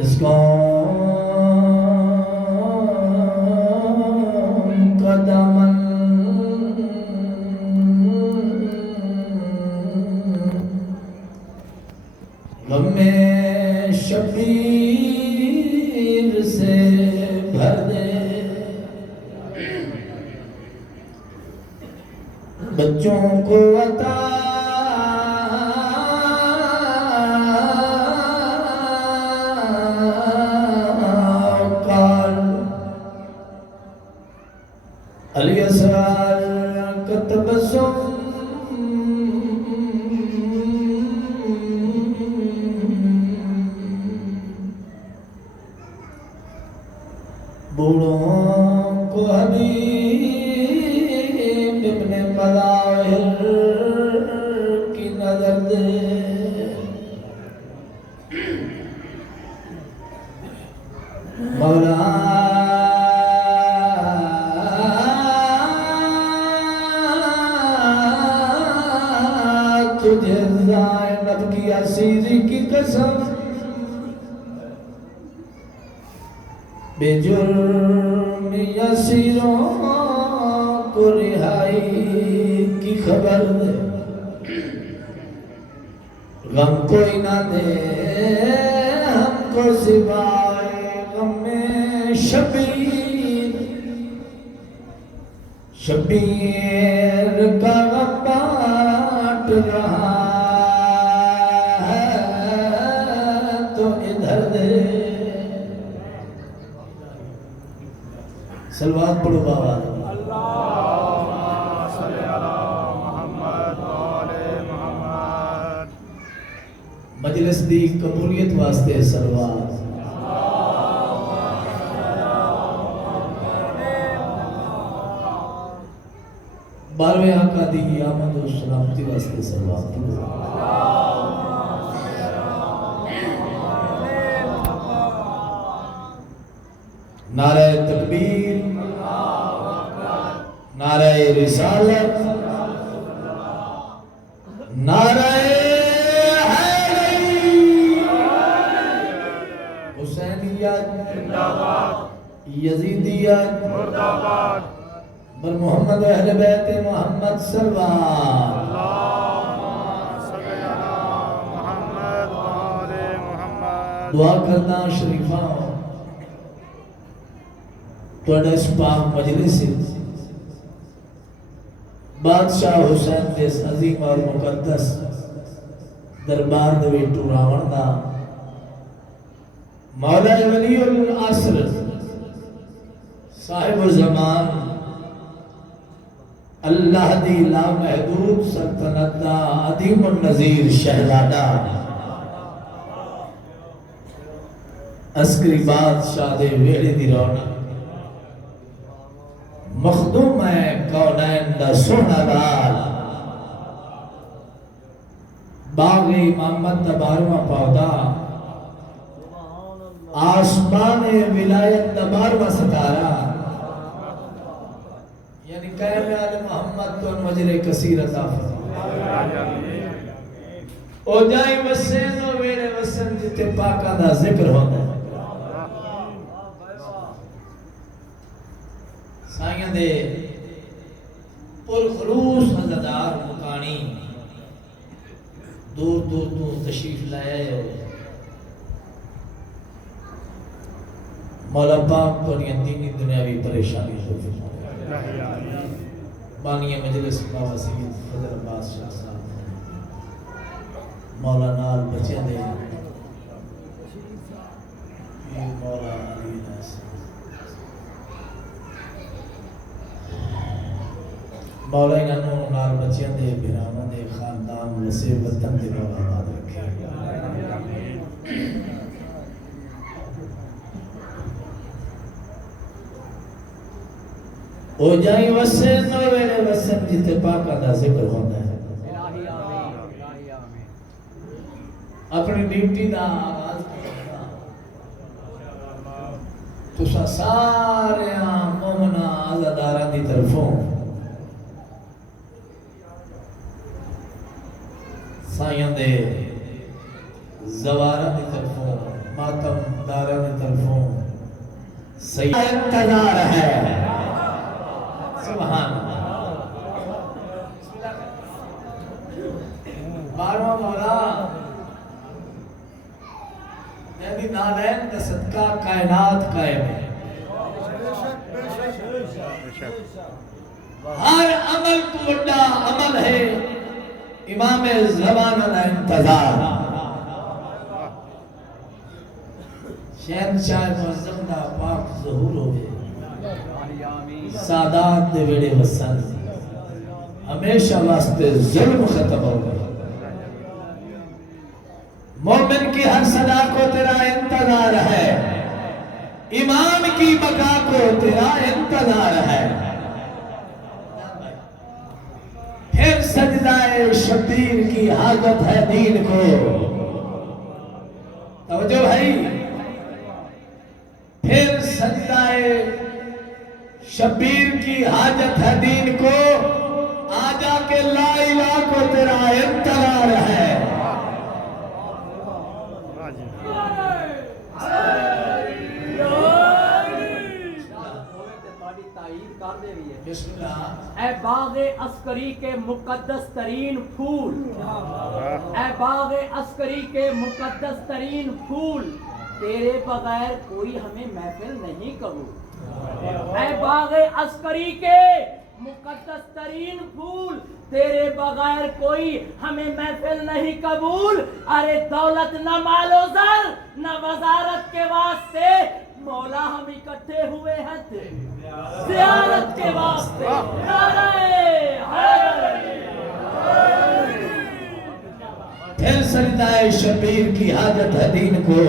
اس قوم کا دامن غم میں شبیر سے بھر دے، بچوں کو عطا الاسرار کا تبسم بوڑھوں کو حبیب ابن مظاہر کی نظر دے، مولا تجھے زینب کی اسیری کی قسم، بے جرم اسیروں کو رہائی کی خبر دے، غم کوئی نہ دے ہم کو سوائے غم میں شبیر، شبیر کا غم بانٹ رہا ہے تو ادھر دے، صلوات پڑھو بابا۔ اللہم صلی علی محمد وآل محمد۔ مجلس دی قبولیت واسطے صلوات۔ بارویں آقا دی آمد و سلامتی واسطے صلوات پڑھو۔ نعرہ تکبیر، نعرہ رسالت، نعرہ حیدری، حسینیت، یزیدیت، بر محمد اہل بیت محمد صلوات۔ محمد وآل محمد۔ دعا کرنا شریفاں توڑا اس پاک مجلس سے بادشاہ حسین دس عظیم اور مقدس دربار دوے ٹوراون دا مولا ولی العصر صاحب زمان اللہ دی لامحدود سلطنت دا عظیم النظیر شہزادہ عسکری بادشاہ دے ویڑے دی رونق مخدوم ہے کونین دا سونا لال باغ امامت دا بارواں پودا آسمان ولایت دا بارواں ستارہ یعنی قائم آل محمد تو مجرے کثیر عطا فرمائے او جائی وسین و ویرے وسن جتے پاکا دا ذکر ہوتا ہے سائیاں دے پر خلوص حضردار مکانی دور دور تو تشریف لائے ہو مولا پاک کو نہیں دینی دنیاوی پریشانی ہو بانی مجلس بابا سید فضل عباس شاہ صاحب مولا نال بچے دے مولا علی ناصر مولا انہوں نال بچیاں دے بھراواں دے خاندان وسے وطن دے مولا آباد رکھے او جائی وسن نو ویلے وسن جتے پاکا دا ذکر ہوتا ہے اپنی ڈیوٹی دا آغاز کرتا تو سارے مومنہ آزادارہ دی طرفوں سائیاں دے زوارہ دی طرفوں ماتم داران طرفوں سید انتظار ہے سبحان بارواں مولا یعنی نالین کا صدقہ کائنات قائم ہے ہر عمل کو بڑا عمل ہے امام زمانہ کا انتظار شہنشاہ معظم دا پاک ظہور ہوئے سادات دے ویڑے وسن ہمیشہ واسطے ظلم ختم ہو گئے مومن کی ہر صدا کو تیرا انتظار ہے امام کی بقا کو تیرا انتظار ہے پھر سجدہ شبیر کی حاجت ہے دین کو توجہ بھائی پھر سجدہ شبیر کی حاجت ہے دین کو آجا کے لا الہ کو تیرا انتظار ہے بسم اللہ اے باغ عسکری کے مقدس ترین پھول اے باغ عسکری کے مقدس ترین پھول تیرے بغیر کوئی ہمیں محفل نہیں قبول اے باغ عسکری کے مقدس ترین پھول تیرے بغیر کوئی ہمیں محفل نہیں قبول ارے دولت نہ مال و زر نہ وزارت کے واسطے مولا ہم اکٹھے ہوئے ہیں زیارت کے واسطے پھر سجدہ شبیر کی حاجت ہے دین کو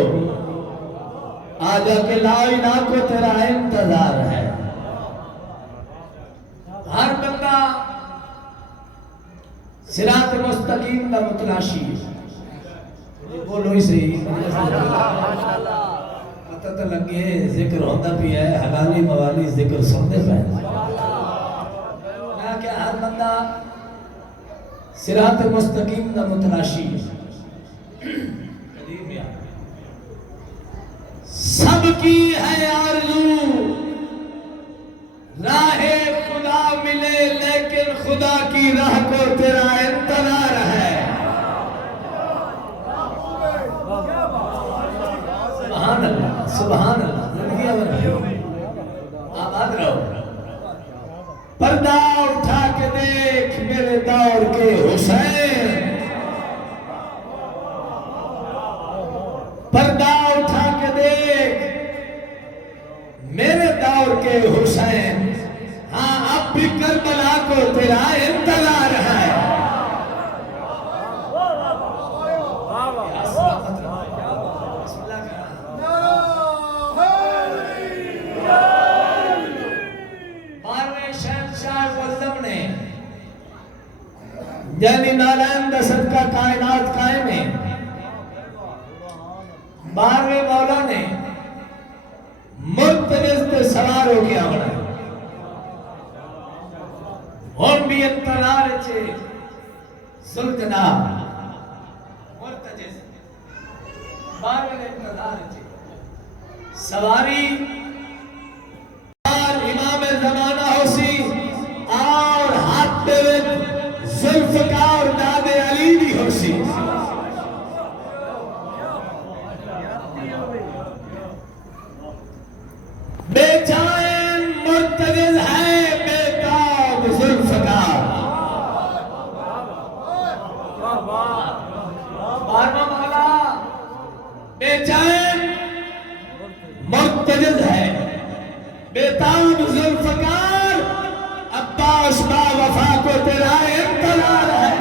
آجا کے لا الہ کو تیرا انتظار ہے ہر بندہ صراط مستقیم کا متلاشی بولو ہی صحیح پتہ تو لگے ذکر ہوتا بھی ہے حلالی موالی ذکر سنتے پہ میں کہ ہر بندہ صراط مستقیم کا متلاشی سب کی ہے آرزو راہ خدا ملے لیکن خدا کی راہ کو تیرا انتظار ہے سبحان اللہ سبحان اللہ زندگی آباد رہو پردہ اٹھا کے دیکھ میرے دور کے حسین پردہ اٹھا کے دیکھ میرے دور کے حسین ہاں اب بھی کربلا کو تیرا انتظار ہے یعنی نالین دا صدقہ کائنات قائم ہے 12ویں مولا نے مرتنز تے سوار ہو گیا ہونا ہون بھی انتظار چھے سلطنہ مرتنز 12ویں انتظار چھے سواری اور امام زمانہ ہو سی اور ہاتھ دے ذوالفقار داد علی بھی ہو سی بے چین مرتجز ہے بے تاب ذوالفقار بارواں مولا بے چین مرتجز ہے بے تاب ذوالفقار عباس با وفا کو تیرا انتظار ہے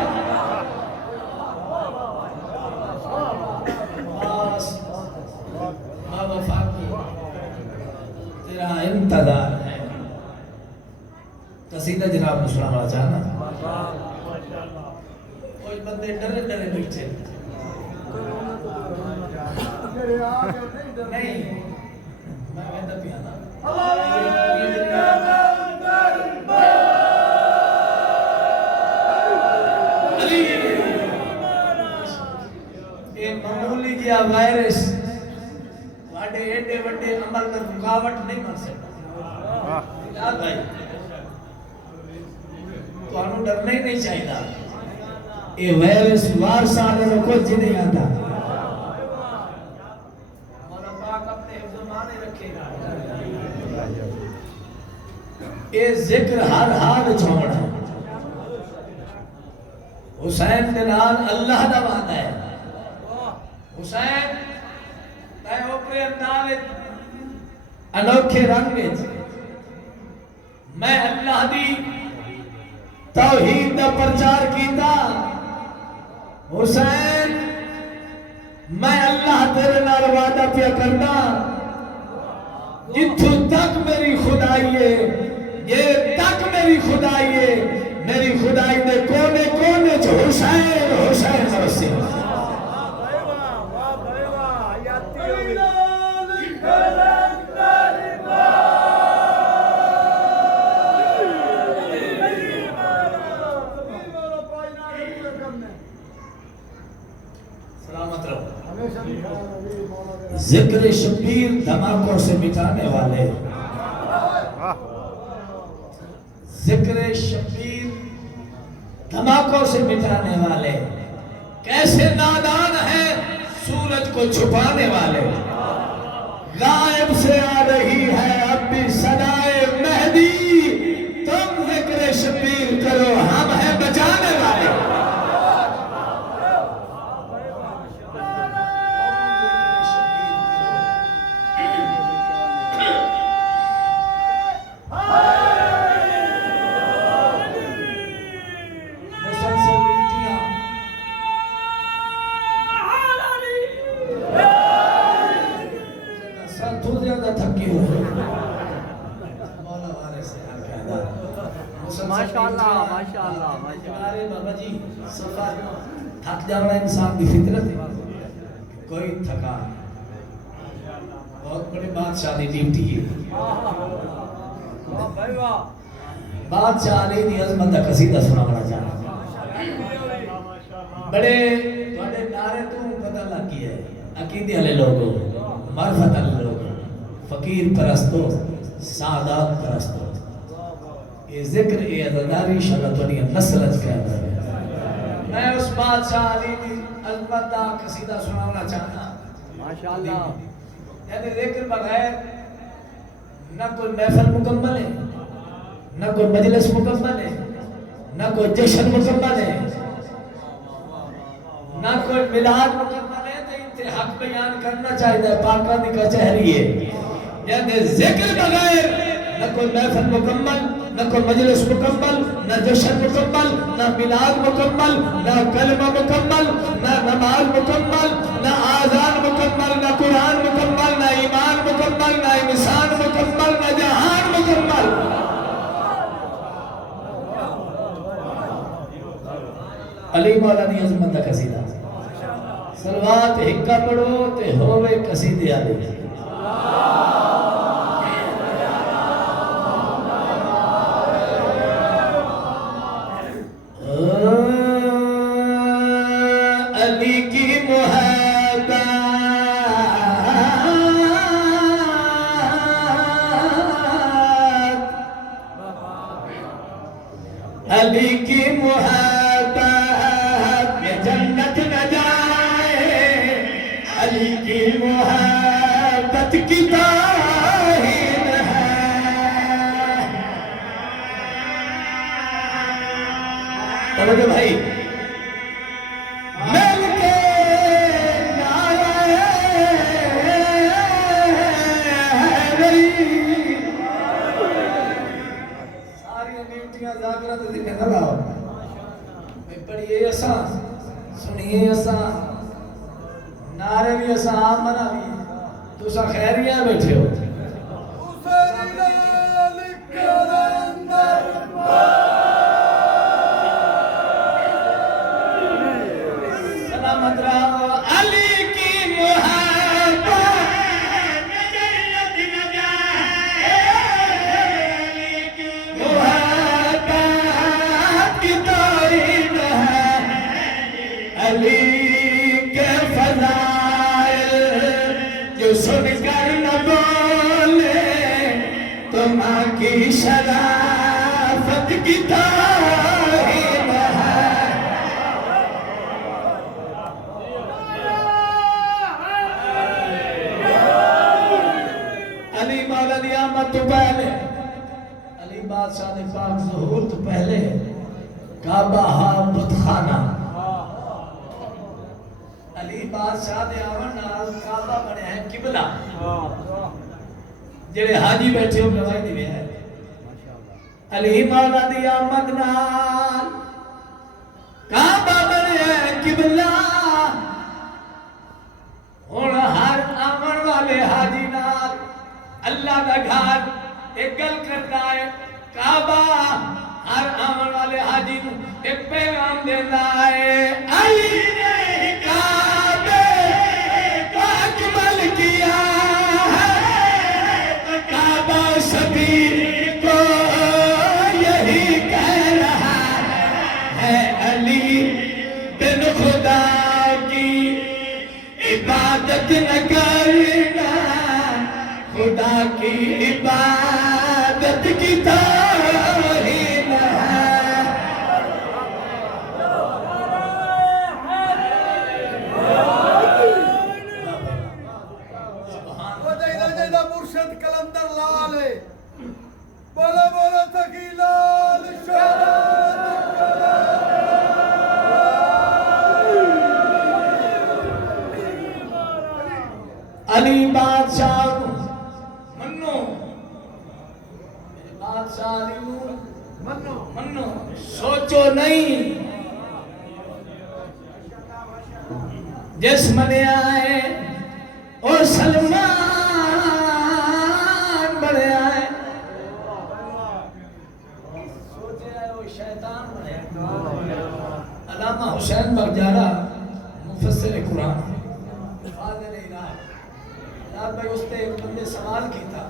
عباس با وفا کو تیرا انتظار ہے قصیدہ جناب مسلم اللہ چاہنا کوئی بندے ڈرے ڈرے بیٹھے نہیں میں کہتا بھی آنا یہ معمولی کیا وائرس آڈے ایڈے وڈے عمل میں رکاوٹ نہیں بن سکتا یاد بھائی تو انہوں ڈرنا ہی نہیں چاہیے یہ ویرس وارسا نے کچھ نہیں آتا مولا پاک اپنے حفظ مانے رکھے گا یہ ذکر ہر حال چھوڑا ہے حسین دلال اللہ دا وعدہ ہے حسین تے اوپرے انداز انوکھے رنگ میں اللہ دی توحید دا پرچار کیتا حسین میں اللہ تیرے نال وعدہ پیا کرنا جتھوں تک میری خدائی ہے یہ تک میری خدائی ہے میری خدائی دے کونے کونے جو حسین حسین رسی سلامت رہو ذکر شبیر دھماکوں سے مٹانے والے ذکر شبیر دھماکوں سے مٹانے والے کیسے نادان ہیں سورج کو چھپانے والے غائب سے آ رہی ہے اب بھی صدائے مہدی تم ذکر شبیر کرو ہم ہیں بچانے والے بابا جی سفر تھک جانا انسان کی فطرت ہے کوئی تھکا بہت بڑے بادشاہ دی ڈیوٹی ہے بادشاہ علی دی عظمت کا قصیدہ سنانا چاہتا بڑے بڑے نعرے تو پتہ لگ گیا ہے عقیدے والے لوگوں معرفت والے لوگ فقیر پرستو سعادت پرستو یہ ذکر یہ عدداری انشاءاللہ تھوڑی نسلت کہہ رہا ہے میں اس بادشاہ علی کی عظمت کا قصیدہ سنانا چاہتا ماشاءاللہ یعنی ذکر بغیر نہ کوئی محفل مکمل ہے نہ کوئی مجلس مکمل ہے نہ کوئی جشن مکمل ہے نہ کوئی میلاد مکمل ہے تو انتے حق بیان کرنا چاہیے پاکہ دی کچہری ہے یعنی ذکر بغیر نہ کوئی محفل مکمل نہ کوئی مجلس مکمل نہ جشن مکمل نہ میلاد مکمل نہ کلمہ مکمل نہ نماز مکمل نہ آذان مکمل نہ قرآن مکمل نہ ایمان مکمل نہ انسان مکمل نہ جہان مکمل علی مولا دی عظمت کا قصیدہ صلوات حقہ پڑھو تے ہوئے قصیدے علی علی کی محبت علی کی محبت میں جنت نہ جائے علی کی محبت کی توہین ہے توجہ بھائی مل کے نعرہ حیدری ساری ڈیوٹیاں ذاکرات ذکر نہ لاؤ میں پڑھیے اساں سنیے اساں نعرے بھی اساں عام بنا بھی تو سا خیریاں بیٹھے ہو سلامت رہو علی کی محبت جنت نہ جائے علی کی محبت کی توہین ہے علی کے فضائل جو سن کر علماء کی شرافت کی توہین ہے علی مولا دی آمد تو پہلے علی بادشاہ نے پاک ظہور تو پہلے کعبہ بت خانہ علی بادشاہ دے آمن نال کعبہ بنے ہیں قبلہ جڑے حاجی بیٹھے ہو گواہی دی ہے علی مولا دی آمد نال کعبہ بنے ہیں قبلہ ہن ہر آمن والے حاجی نال اللہ دا گھر ایک گل کرتا ہے کعبہ ہر آمن والے حاجی نو ایک پیغام دینا ہے علی نے کعبے کو اکمل کیا ہے کعبہ سبھی کو یہی کہہ رہا ہے علی بن خدا کی عبادت نہ کرنا خدا کی عبادت کی توہین ہے مرشد کلندر لال بولا بولا تقی لال علی بادشاہ منو بادشاہ علی منو سوچو نہیں جس منیا ہے او سلمان بنیا ہے سوچے ہے وہ شیطان بنیا علامہ حسین بغجارہ مفسر قرآن فاضل الہ یاد بھائی اس نے ایک بندے سوال کی تھا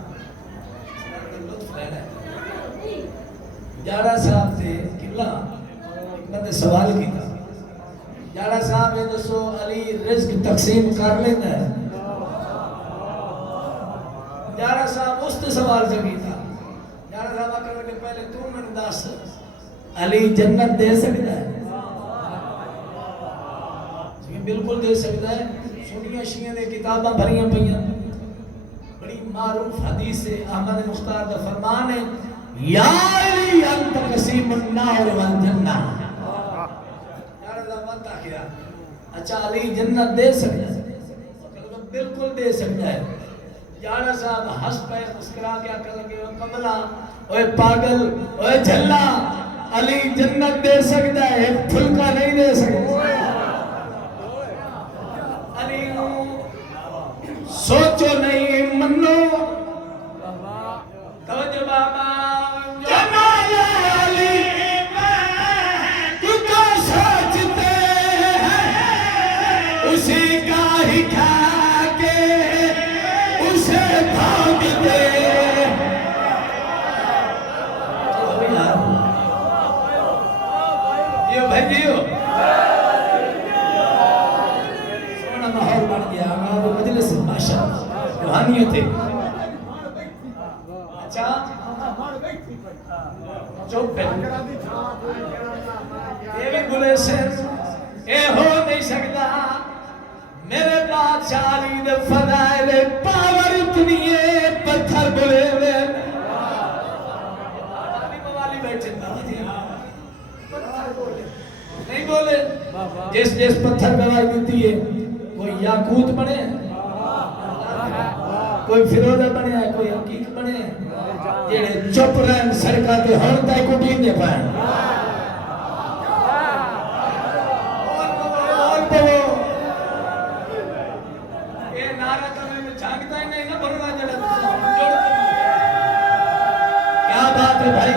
لطف لینا ہے جارہ صاحب سے قبلہ ایک بندے سوال کی تھا جارہ صاحب نے دسو علی رزق تقسیم کر لیتا ہے جارہ صاحب اس نے سوال سے کی تھا جارہ صاحب آکر کہ پہلے تو میں دس علی جنت دے سکتا ہے بالکل دے سکتا ہے سنیاں شیعہ نے کتاباں بھریاں پئیاں بڑی معروف حدیث ہے احمد مختار کا فرمان ہے یا علی انت قسیم النار والجنہ یار دا وعدہ کیا اچھا علی جنت دے سکتا ہے بالکل دے سکتا ہے یار صاحب ہنس پہ مسکرا کے کر لگے وہ کملا اوے پاگل اوے جھلا علی جنت دے سکتا ہے پھلکا نہیں دے سکتا علی سوچو نہیں منو توجہ بابا جمال علی تو جو سوچتے ہیں اسی کا ہی کھا کے اسے بھاگتے یہ بھائیو سونا ماحول بن گیا ہمارا مجلس ماشاءاللہ روحانیت ہے اچھا چوپ ہے یہ بھی گلے سے اے ہو نہیں سکتا میرے بادشاہ علی دے فضائل پاور اتنی ہے پتھر بولے ہوئے علی موالی بیٹھے پتھر بولے نہیں بولے جس پتھر گواہی دیتی ہے کوئی یاقوت بنے کوئی فیروزہ بنے کوئی حقیق بنے جڑے چپ رہن سڑکاں تے ہن تک کو بھی نہیں پائے اور بولو یہ نعرہ تو میں جھانکتا ہی نہیں نا بھروا جڑا جوڑ کیا بات ہے بھائی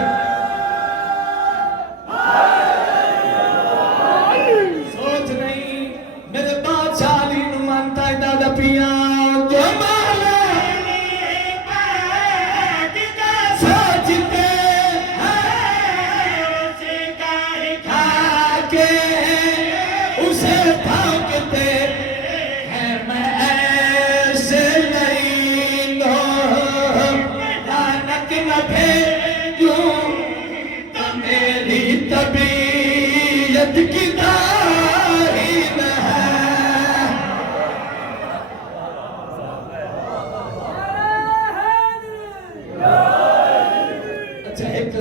سوچ نہیں میرے بادشاہ علی نو مانتا ہے دادا پیاں جو مالا سوچتے ہیں اسے کا کھا کے اسے بھاگتے ہیں میں ایسے نہیں لانت نہ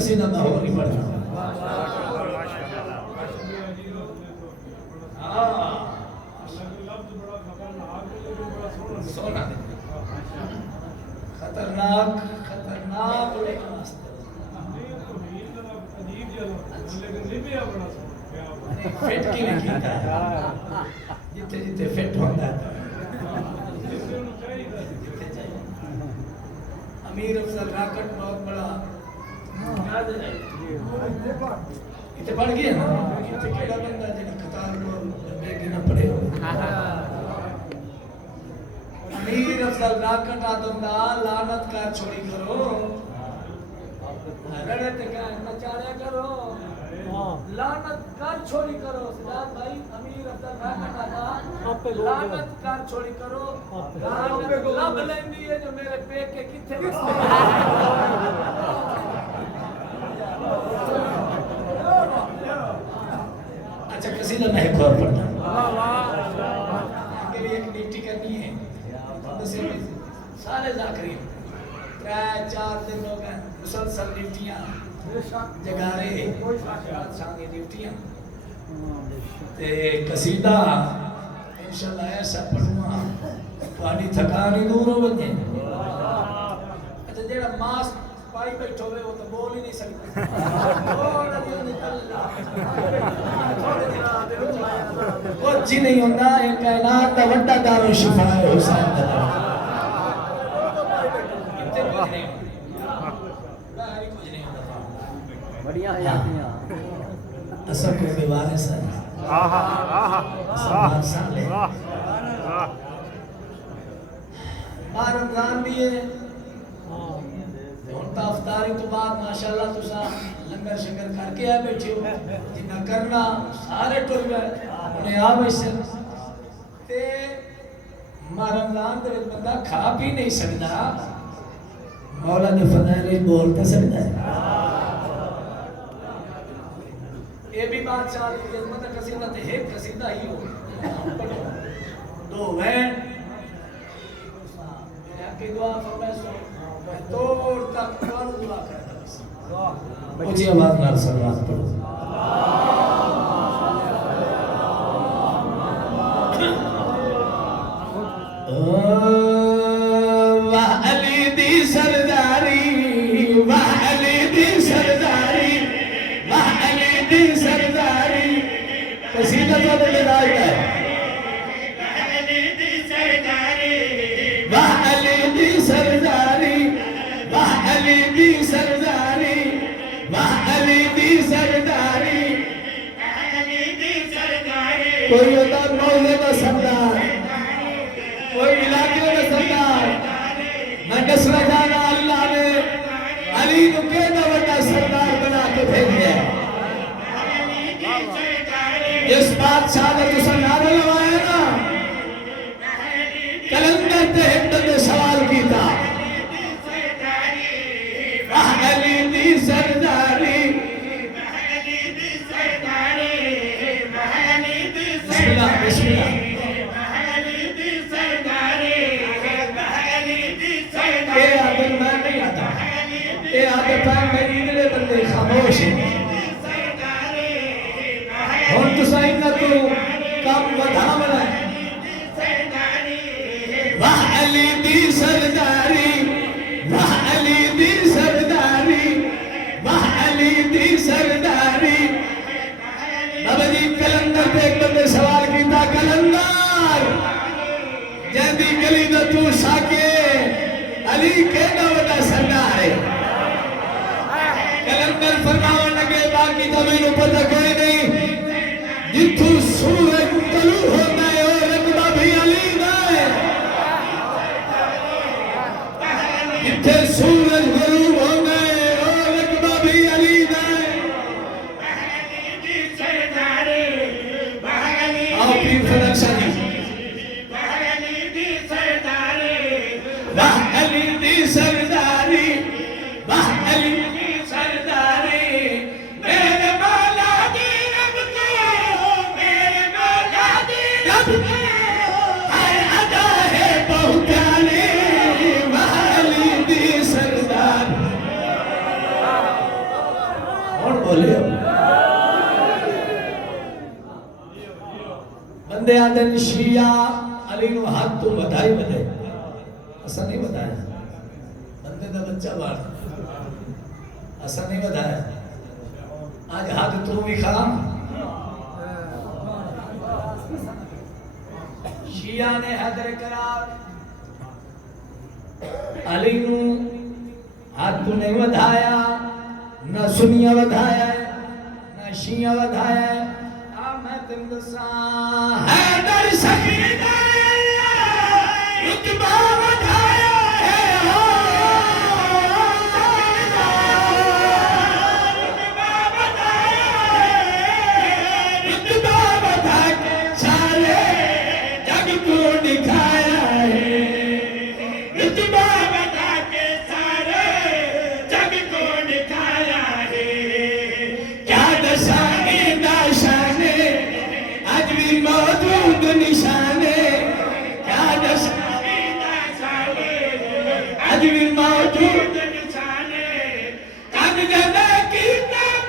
قصیدہ میں ہو نہیں پڑھنا سونا دے خطرناک خطرناک لیکن فٹ کی نہیں کیتا ہے جتے جتے فٹ ہوتا ہے امیر افضل راکٹ بہت بڑا اتنے پڑھ گیا نا اتنے کیڑا بندہ جنہیں قطار کو لمبے گنا پڑے ہو امیر افضل راکٹ آدم دا لعنت کا چھوڑی کرو رڑے تے کہا نچاریا کرو لعنت کر چھوڑی کرو سجاد بھائی امیر افضل راکٹ آدم لعنت کر چھوڑی کرو لعنت لب لیندی ہے جو میرے پیک کے کتھے اچھا قصیدہ میں ایک اور پڑھتا آگے بھی ایک ڈیوٹی کرنی ہے سارے ذاکرین 3-4 دن ہو گئے مسلسل ڈیوٹیاں جگا رہے شانگی ڈیوٹیاں تے قصیدہ انشاءاللہ ایسا پڑھوا پہاڑی تھکانی دور ہو بندے اچھا جیڑا ماسک پائی بیٹھو ہوئے وہ تو بول ہی نہیں سکتا کچھ ہی نہیں ہوتا یہ کائنات کا وڈا دار و شفا ہے حسین دا بڑیاں حیاتیاں اصل کو بے وارث ہے ماہ رمضان بھی ہے ہونتا افطاری تو بعد ماشاءاللہ تسا لنگر شنگر کر کے آئے بیٹھے ہو جنہ کرنا سارے ٹر گئے انہیں آ بیسے تے ماہ رمضان دے بندہ کھا بھی نہیں سکتا مولا نے فضائل بولتا سکتا ہے یہ بھی بادشاہ کی خدمت قصیدہ تے ایک قصیدہ ہی ہو دو وین کی دعا فرمائے سو توڑ تک پر دعا کرتا ہے اچھی آواز نال صلوات پڑھو واہ علی دی سرداری واہ علی دی سرداری واہ علی دی سرداری قصیدہ تو دل راج ہے واہ علی دی سرداری واہ علی دی سرداری واہ علی دی سرداری کوئی ہوتا موزے کا سردار کوئی علاقے کا سردار میں کسرہ جانا اللہ نے علی کو کہنا بڑا سردار بنا کے بھیج دیا اس بادشاہ نے جو سردار لوایا نا کلندر تے ہندن نے سوال کی تھا واہ علی دی سرداری بسم اللہ بسم اللہ اے آدم میں نہیں آتا اے آدم میں ادھرے بندے خاموش ہیں اور تو سائنہ تو کام بدھا منا ہے واہ علی دی سرداری واہ علی دی سرداری واہ علی دی سرداری بابا جی کلندر پہ ایک بندے سوال کیتا کلندر جہدی گلی دا تو ساکے علی کہنا وڈا سردار ہے کلندر فرماون لگے باقی تو میں نے پتہ کوئی نہیں جتھو سورج طلوع ہوتا ہے اور رقبہ بھی علی دا ہے جتھے سورج غروب ہو گئے اور رقبہ بھی علی دا ہے آؤ پیر فلک شاہ جی واہ علی دی سرداری واہ علی دی سرداری میرے مولا دی رب کو میرے مولا دی رب کو ہر ادا ہے پہنچانے واہ علی دی سرداری بندے آدن شیعہ علی نو ہاتھ تو بدھائی بدھے ایسا نہیں بدھایا بندے دا بچہ بار ایسا نہیں بدھایا آج ہاتھ تو بھی خام شیعہ نے حیدر قرار علی نو ہاتھ تو نہیں بدھایا نہ سنیہ بدھایا ہے نہ شیعہ بدھایا ہے آمد اندسان حیدر سخید رتبہ بدھایا ہے رتبہ بدھا کے سارے جگ کو دکھایا ہے رتبہ بدھا کے سارے جگ کو دکھایا ہے کیا دشانے داشانے آج بھی موجود نشانے کیا دشانے داشانے آج بھی موجود نشانے کد جدہ کی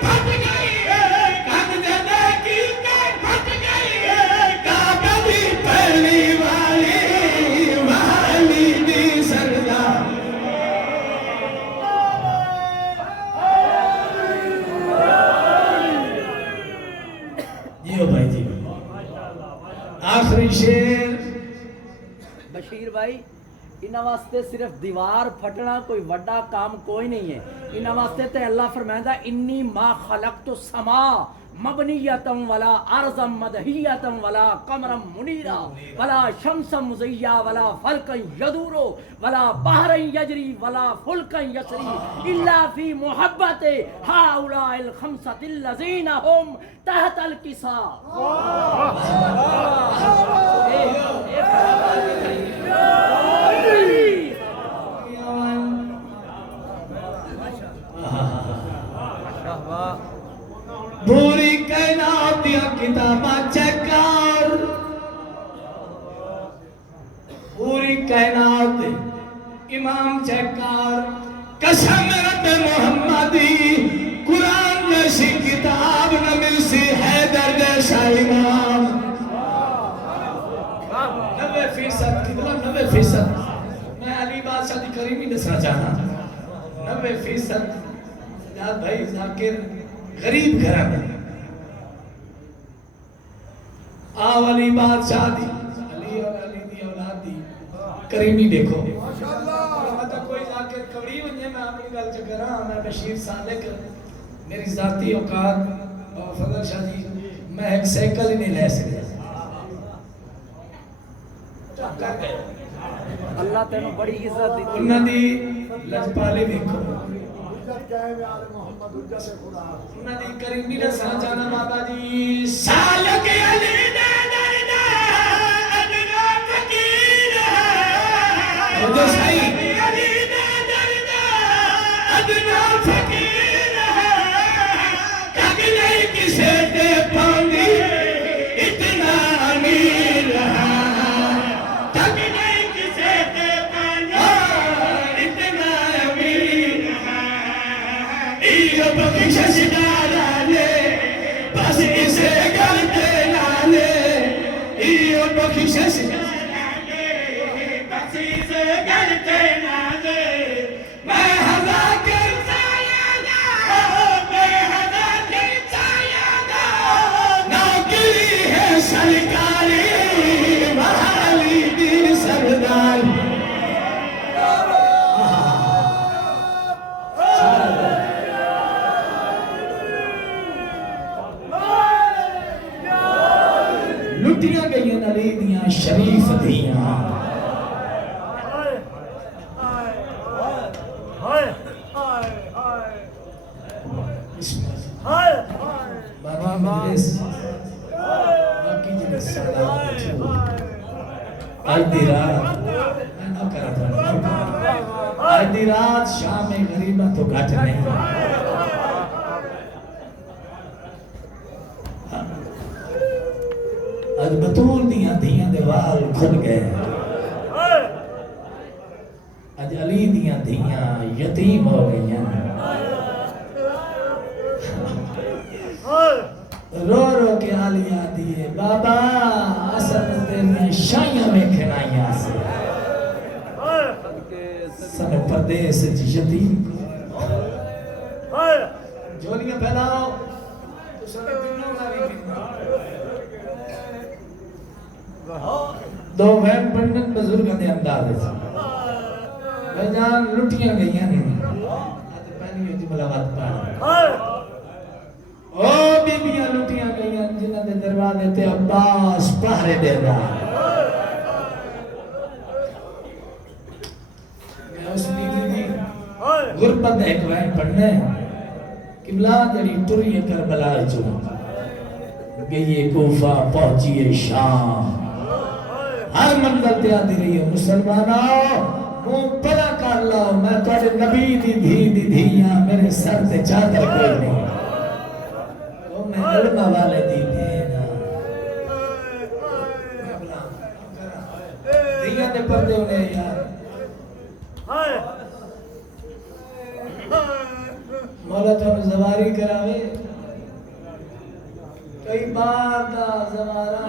پھٹ گئی کد جدہ کی پھٹ گئی کعبہ دی پہلی والی دی سردار جیو بھائی جی آخری شیر بشیر بھائی انہاں واسطے صرف دیوار پھٹنا کوئی وڈا کام کوئی نہیں ہے انہاں واسطے تے اللہ فرمائندا انی ما خلقت السما مبنیتم ولا ارضا مدہیتم ولا قمرا منیرا ولا شمسا مزیا ولا فلکا یدور ولا بحرا یجری ولا فلکا یسری الا فی محبت ہؤلاء الخمسۃ الذین هم تحت الکسا پوری کائنات دیا کتاباں چیک کر پوری کائنات دے امام چیک کر قسم رب محمدی قرآن جیسی کتاب نہ مل سی حیدر جیسا امام 90% کتنا 90% میں علی بادشاہ دی کریمی دسنا چاہنا 90% سجاد بھائی ذاکر غریب گھر میں آو علی بادشاہ دی علی اور علی دی اولاد دی کریمی دیکھو مطلب کوئی ذاکر کبڑی ونجے میں اپنی گل چکرہاں میں بشیر صادق میری ذاتی اوقات بابا فضل شاہ جی میں ایک سائیکل ہی نہیں لے سکتا اللہ تینوں بڑی عزت دی انہاں دی لجپالی دیکھو انہاں دی کریمی دسنا چاہنا بابا جی سالک علی دے ادنا فقیر ہے جو صحیح علی دے ادنا فقیر ہے کگ نہیں کسے دے پاندی اتنا امیر ہے کگ نہیں کسے دے پاندی اتنا امیر ہے یہ بخشش ڈالانے بس اسے کرتے لانے یہ بخشش ڈالانے بس اسے کرتے لانے میں ہزار کے سایہ میں ہزار کے سایہ نوکری ہے سرکاری بحالی دی سردار لٹیاں گئیں علی دیاں شریف دیاں باقی مجلس سلام آج دی رات میں نہ کرا تھا آج دی رات شام غریبہ تو گھٹ نہیں آج بطول دیاں دے وال کھل گئے آج علی دیاں یتیم ہو گئی ہیں رو رو کے آلیاں دیئے بابا اصل شائیاں میں کھنائیاں سے سن پردیس یتیم جولیاں پھیلاؤ تو سن دنوں کا بھی دو وین پڑھن بزرگاں دے انداز سے میں جان لٹیاں گئیاں نہیں پہلی جملہ بات پڑھ او بیبیاں لٹیاں گئیاں جنہاں دے دروازے تے عباس پہرے دے رہا میں اس بیبی دی غربت ایک وین پڑھنے قبلہ جڑی ٹری کربلا چو گئی کوفہ پہنچی شام ہر منزل تے آتی رہی ہے مسلمانوں منہ پڑا کر لاؤ میں تھوڑے نبی دی دھیاں میرے سر تے چادر کوئی نہیں وہ میں علماء والے دی دینا دھیاں دے پردے انہیں یار مولا تو ہمیں زواری کراوے کئی بار دا زوارا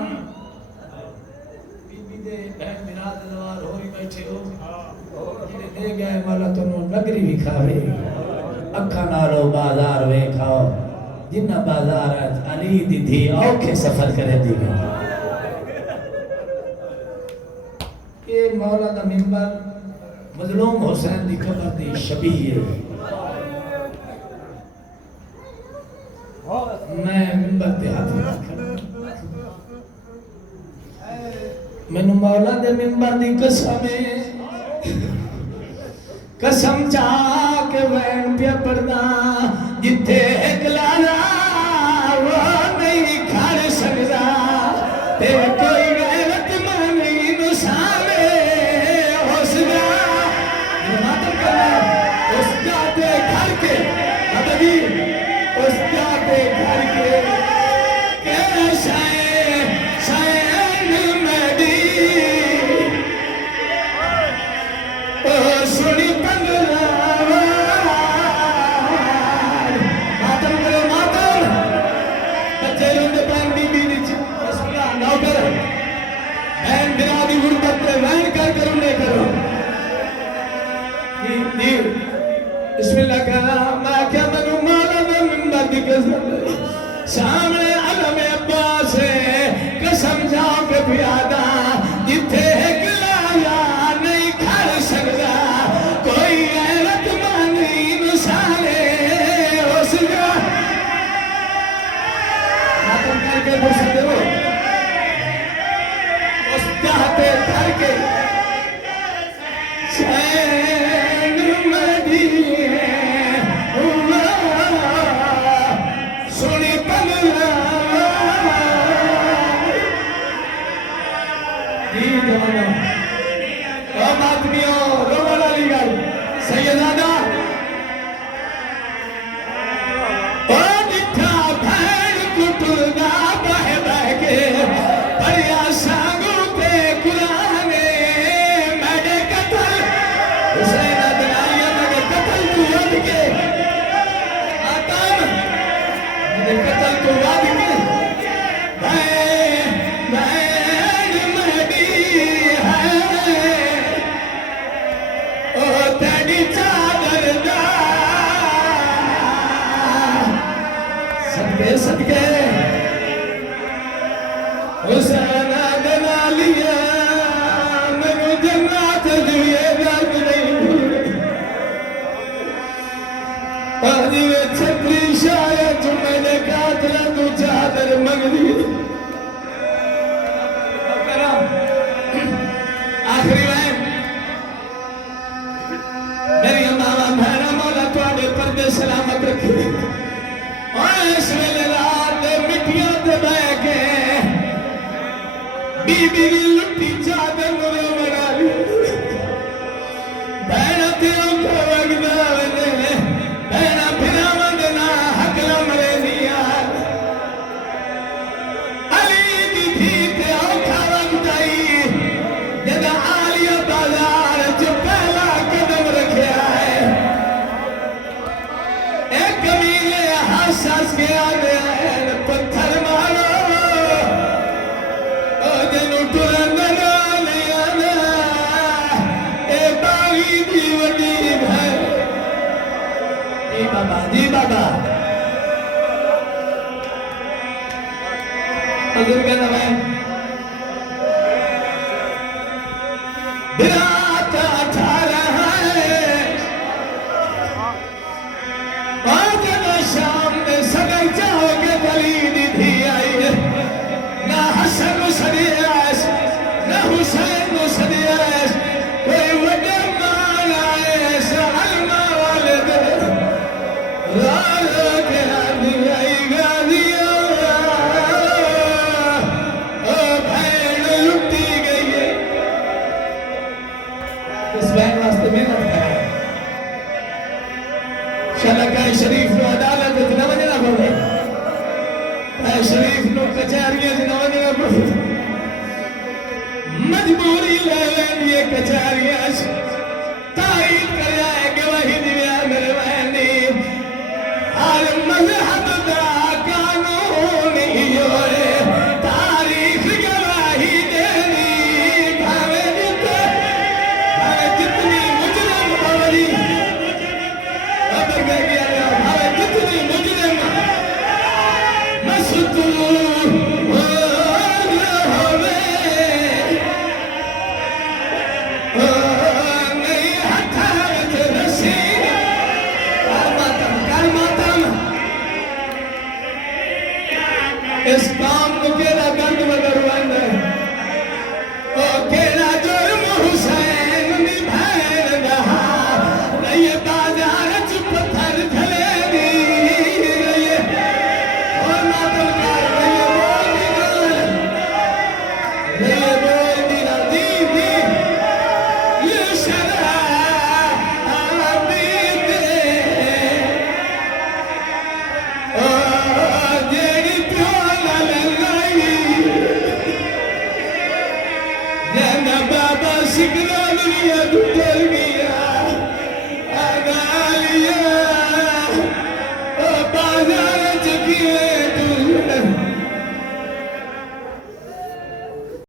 بی بی دے بہن براد زوار ہوئی بیٹھے ہو جنہیں دے گئے مولا تو نگری بھی کھاوے اکھا نالو بازار وے کھاؤ جنہ بازار علی دی دھی اوکھے سفر کرے دی گئے یہ مولا دا منبر مظلوم حسین دی قبر دی شبیہ میں منبر تے ہاتھ رکھا مینوں مولا دے منبر دی قسم چاہ کے وین پیا پڑھدا جتھے ایک لالا وہ نہیں کھڑ سکدا تے کوئی غیرت مانی نسانے اس دا ماتم کرنا اس جاتے گھر کے مددی اس جاتے گھر کے سائن میڈی سنی پنگلار ماتم کرو ماتم بچے روندے پہن بی بی نیچ بسم اللہ ناؤ کر بہن برادی غربت پہ وین کر انہیں کرو بسم اللہ کہا میں کیا منو مالا میں منبر دی قسم سامنے علم عباس ہے قسم جاؤ کے پیادا جتھے ایک لایا نہیں کھڑ سکتا کوئی غیرت مانی نسانے اس کا ماتم کر کے بسے دے ہو اس جاتے کر کے سین مدی سونی پنگلا آدمیوں رومن علی گل سیدانہ جتھا بھین کٹلنا بہ بہ کے پڑیا سانگو پہ قرآن میڈے قتل حسین دنائیہ مگے قتل تو ود کے آتام میرے قتل تو ود کے صدقے حسین دنا لیا میں جنات جوئے درد نہیں آج میں چھتری شاید میں نے قاتلہ تو چادر مگلی آخری وین میری امامہ بہنہ مولا توڑے پردے سلامت رکھی اس ویلے رات مٹیاں تے بہ کے بی بی لٹی چادر نورے بنا لی بہنا تے اوکھا وگدا ونے بہنا پھرا وندنا حقلا مرے دیا علی دی تھی تے اوکھا وگدائی جدا آلیا بازار جو پہلا قدم رکھیا ہے ایک کمیلے حساس کے آنے پتھر مارو جنو ٹرندن بزرگ نوائن برات اٹھا رہا ہے آدم شام میں سگر جاؤ گے ولید دھی آئی ہے نہ حسن مسریعش نہ حسین مسریعش کوئی وڈے مان آئے سعلمہ والد رالو کے آدھی آئی گاذیہ بھین لٹی گئی ہے اس بہن واسطے محنت کریں شلکہ شریف نو عدالت اتنا وجنا پڑے اے شریف نو کچھاریاں اتنا وجنا پڑے مجبوری لے لین یہ کچھاریاں تائید کر جائے کہ وہی دیویا میرے بہنی ہر مذہب دا قانون ہی ہوئے تاریخ گواہی دینی بھاوے جتنی مجرم بولی اب کہہ گیا بھاوے جتنی مجرم مستور ہوئے نہیں ہتھارت رسی کرماتم اس کام کو کیڑا گند مگر وند او کیڑا جرم حسین دی بھین رہا نہیں بازار چپ پتھر کھلے دی نہیں اور ماتم کار نہیں بول دینا نہیں بول دینا دی یہ شرح عبید جیڑی پیولا لگائی جانا بابا سکھنا دنیا ڈھٹر گیا آگالیا بازار چکیے